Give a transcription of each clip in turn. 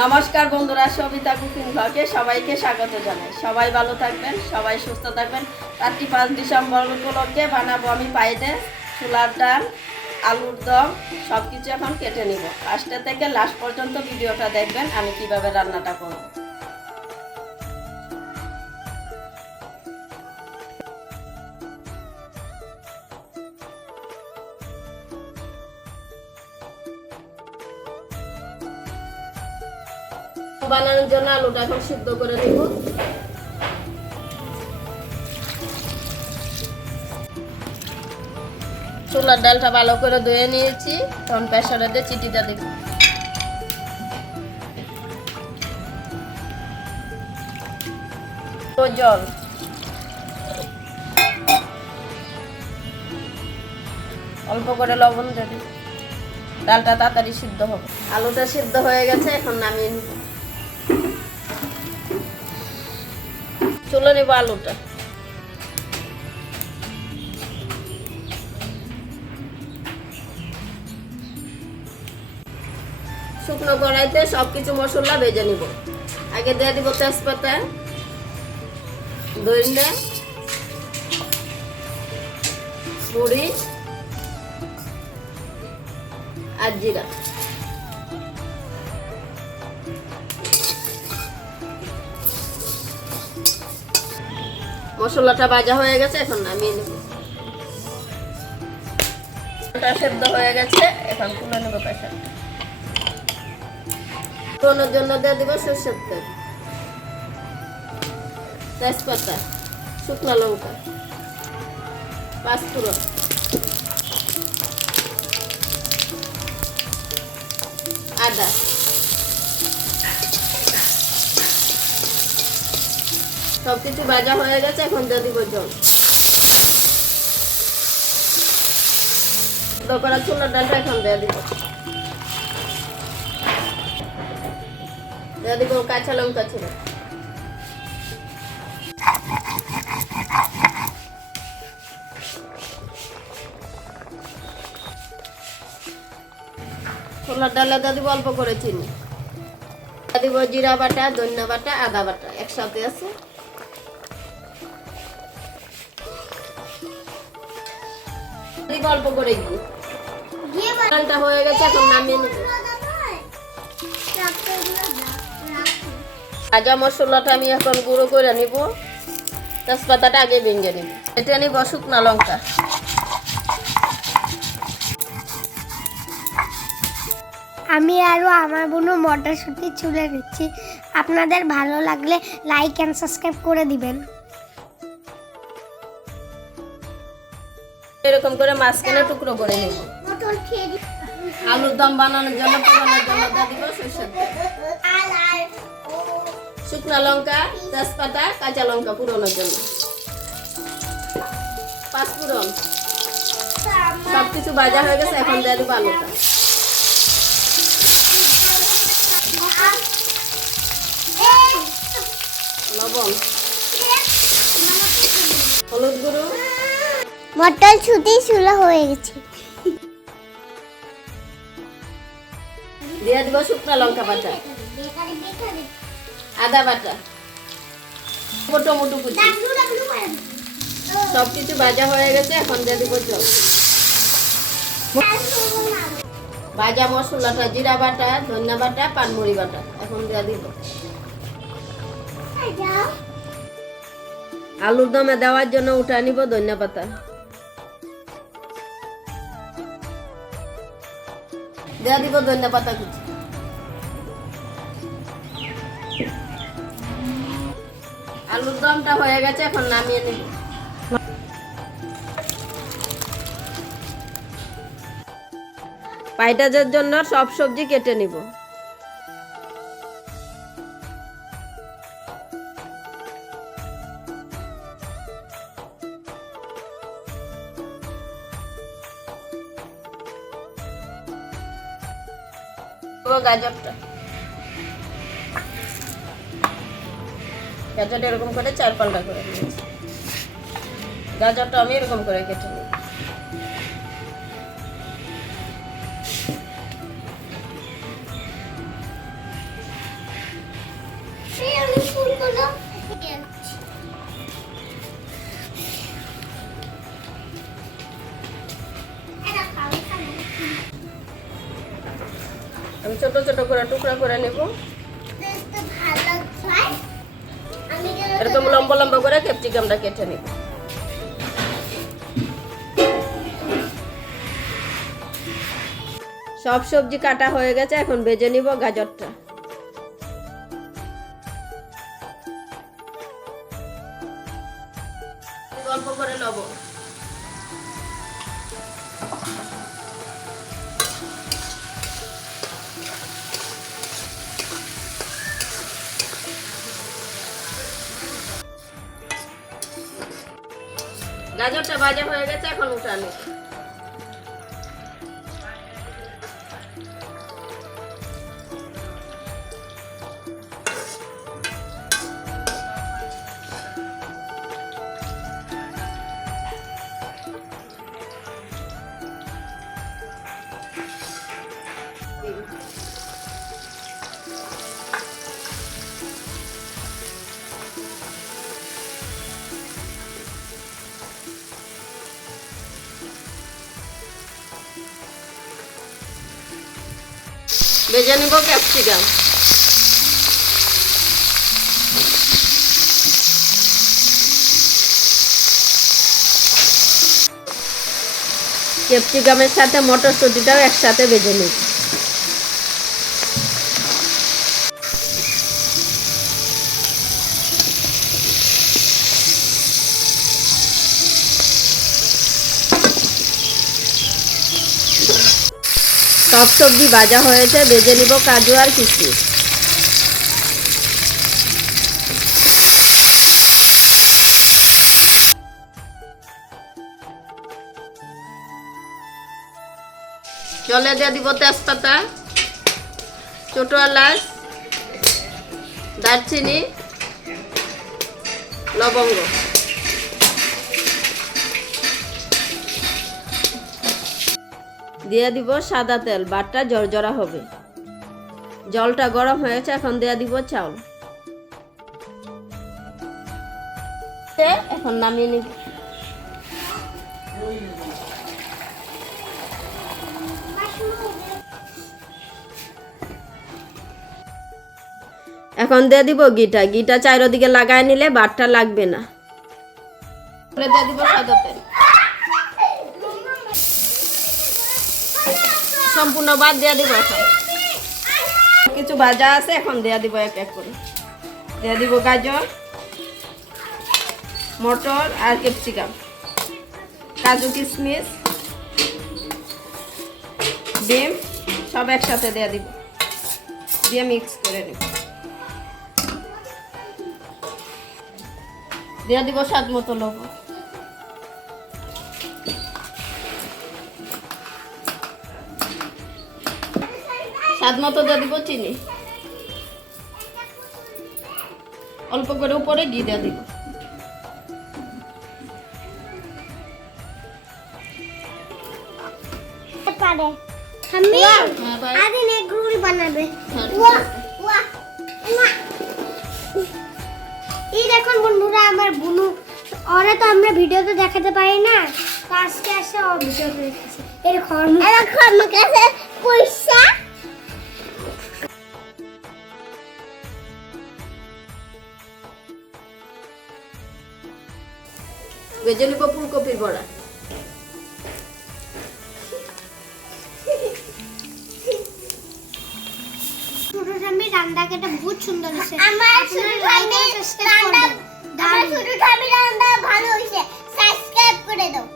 নমস্কার বন্ধুরা, সবিতা কুকিং ব্লগে সবাইকে স্বাগত জানাই। সবাই ভালো থাকবেন, সবাই সুস্থ থাকবেন। থার্টি পাঁচ ডিসেম্বর উপলক্ষে বানাবো আমি পাইতে ছোলার ডাল, আলুর দম সব কিছু এখন কেটে নিব। ফার্স্টে থেকে লাস্ট পর্যন্ত ভিডিওটা দেখবেন, আমি কীভাবে রান্নাটা করব। বানানোর জন্য আলুটা এখন সিদ্ধ করে নিব ছোলার ডালটা ভালো করে ধুয়ে নিয়েছি। তখন দিয়ে চিটিটা তো জল। অল্প করে লবণ দেবে ডালটা তাড়াতাড়ি সিদ্ধ হবে। আলুটা সিদ্ধ হয়ে গেছে, এখন নামিয়ে নিব আলুটা শুকনো কড়াইতে সব কিছু মশলা ভেজে নিব। আগে দিয়ে দিব তেজপাতা দইন্ডা মুড়ি আর জিরা। মশলাটা ভাজা হয়ে গেছে, এখন নামিয়ে নেব। সেদ্ধ হয়ে গেছে, এখন জন্য দিয়ে তেল। তেজপাতা, শুকনো আদা। সব কিছু ভাজা হয়ে গেছে, এখন দিয়ে দিব জল। সিদ্ধ করা ছোলার ডালটা এখন দিয়ে দিব। দিয়ে দিব কাঁচা লঙ্কা ছিল ছোলার ডালে দিয়ে দিব অল্প করে চিনি। দিব জিরা বাটা, ধনিয়া বাটা, আদা বাটা, একসাথে আছে। দিব অল্প করে ডালটা হয়ে গেছে এখন নামিয়ে ভাজা মশলাটা আমি এখন গুঁড়ো করে নিব। তেজপাতাটা আগে ভেঙে নিব। এটা নিব শুকনা লঙ্কা। আমি আরও আমার বোনও মটরশুঁটি চুলে নিচ্ছি। আপনাদের ভালো লাগলে লাইক অ্যান্ড সাবস্ক্রাইব করে দিবেন। এরকম করে মাঝখানে টুকরো করে নিব। আলুর দম বানানোর জন্য শুকনো লঙ্কা, তেজপাতা, কাঁচা লঙ্কা পুরোনোর জন্য। পাঁচফোড়ন সব কিছু ভাজা হয়ে গেছে, এখন দিয়ে দিব আলুটা। লবণ। হলুদ গুঁড়ো। মটর ছুটি শুরু হয়ে গেছে। দিয়ে দিব শুকনো লঙ্কা বাটা। আদা বাটা। মোটো মোটো কুচি। সব কিছু ভাজা হয়ে গেছে এখন দিয়ে দিব জল। ভাজা মশলাটা জিরা বাটা ধনিয়া বাটা পানমুড়ি বাটা এখন দিয়ে দিব। আলুর দমে দেওয়ার জন্য উঠা নিব ধনিয়া পাতা। দেওয়া দিব ধনিয়া পাতা কুচি। আলুর দমটা হয়ে গেছে, এখন নামিয়ে নিব। পাইটাজের জন্য সব সবজি কেটে নিব। গাজরটা। গাজরটা এরকম করে চার পাল্টা করে নিয়েছি। গাজরটা আমি এরকম করে কেটে নিই। ছোট ছোট করে টুকরা করে নেব। এরকম লম্বা লম্বা করে ক্যাপসিকামটা কেটে নেব। সব সবজি কাটা হয়ে গেছে, এখন ভেজে নিব গাজরটা। গাজরটা ভাজা হয়ে গেছে এখন উঠানো। ভেজে নিব ক্যাপসিকাম। ক্যাপসিকামের সাথে মটরশুঁটিটাও একসাথে ভেজে নিব। সব সবজি ভাজা হয়েছে, ভেজে নিব কাজু আর কিশমিশ। জলে দিয়ে দিব তেজপাতা, ছোট এলাচ, দারচিনি, লবঙ্গ। দিয়ে দিব সাদা তেল বাটটা জর্জরা হবে। জলটা গরম হয়েছে এখন দিয়ে দিব চাউল। এখন নামিয়ে নিব। এখন দিয়ে দিব গিটা। গিটা চারিদিকে লাগাই নিলে বাটটা লাগবে না। দিয়ে দিব সাদা তেল। সম্পূর্ণ বাদ দিয়ে দিব এখন। কিছু ভাজা আছে, এখন দেয়া দিব এক এক করে। দেয়া দিব গাজর, মটর আর ক্যাপসিকাম। কাজু কিশমিশ ডিম, সব একসাথে দেয়া দিব। দিয়ে মিক্স করে নিব। দেয়া দিব স্বাদ মতো লবণ। স্বাদ মতো দিয়ে দিব চিনি। অল্প করে উপরে ঘি দিয়ে দিব। পারে। আমি হ্যাঁ বানাবে। হ্যাঁ, ওয়া ওয়া না এই দেখুন বন্ধুরা আমার বুনু। ওরা তো আমরা ভিডিওতে দেখাতে পারি না। তো আজকে আসে ও ভিডিওতে দেখেছে এরকম এরকম আমার কাছে পয়সা। ভেজে নিব ফুলকপির বড়া। ছোট স্বামী রান্না বহুত সুন্দর হয়েছে। আমার ছোট স্বামী রান্না আমার ছোট স্বামী রান্না ভালো হয়েছে। সাবস্ক্রাইব করে দাও।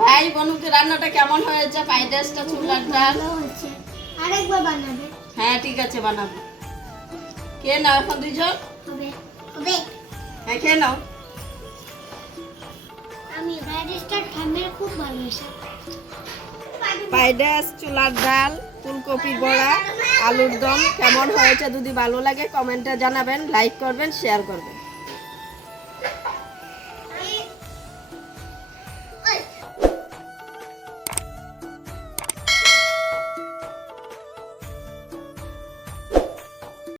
ভাই বনুকে রান্নাটা কেমন হয়েছে? ফ্রাইড রাইসটা ছোলার ডাল? আরেকবার বানাবে। হ্যাঁ ঠিক আছে বানাবো। কে নাও এখন দুইজন? হবে। হবে। হ্যাঁ খেয়ে নাও। আমি খুব ফ্রাইড রাইস চুলার ডাল ফুলকপির বড়া আলুর দম কেমন হয়েছে যদি ভালো লাগে কমেন্টে জানাবেন লাইক করবেন শেয়ার করবেন।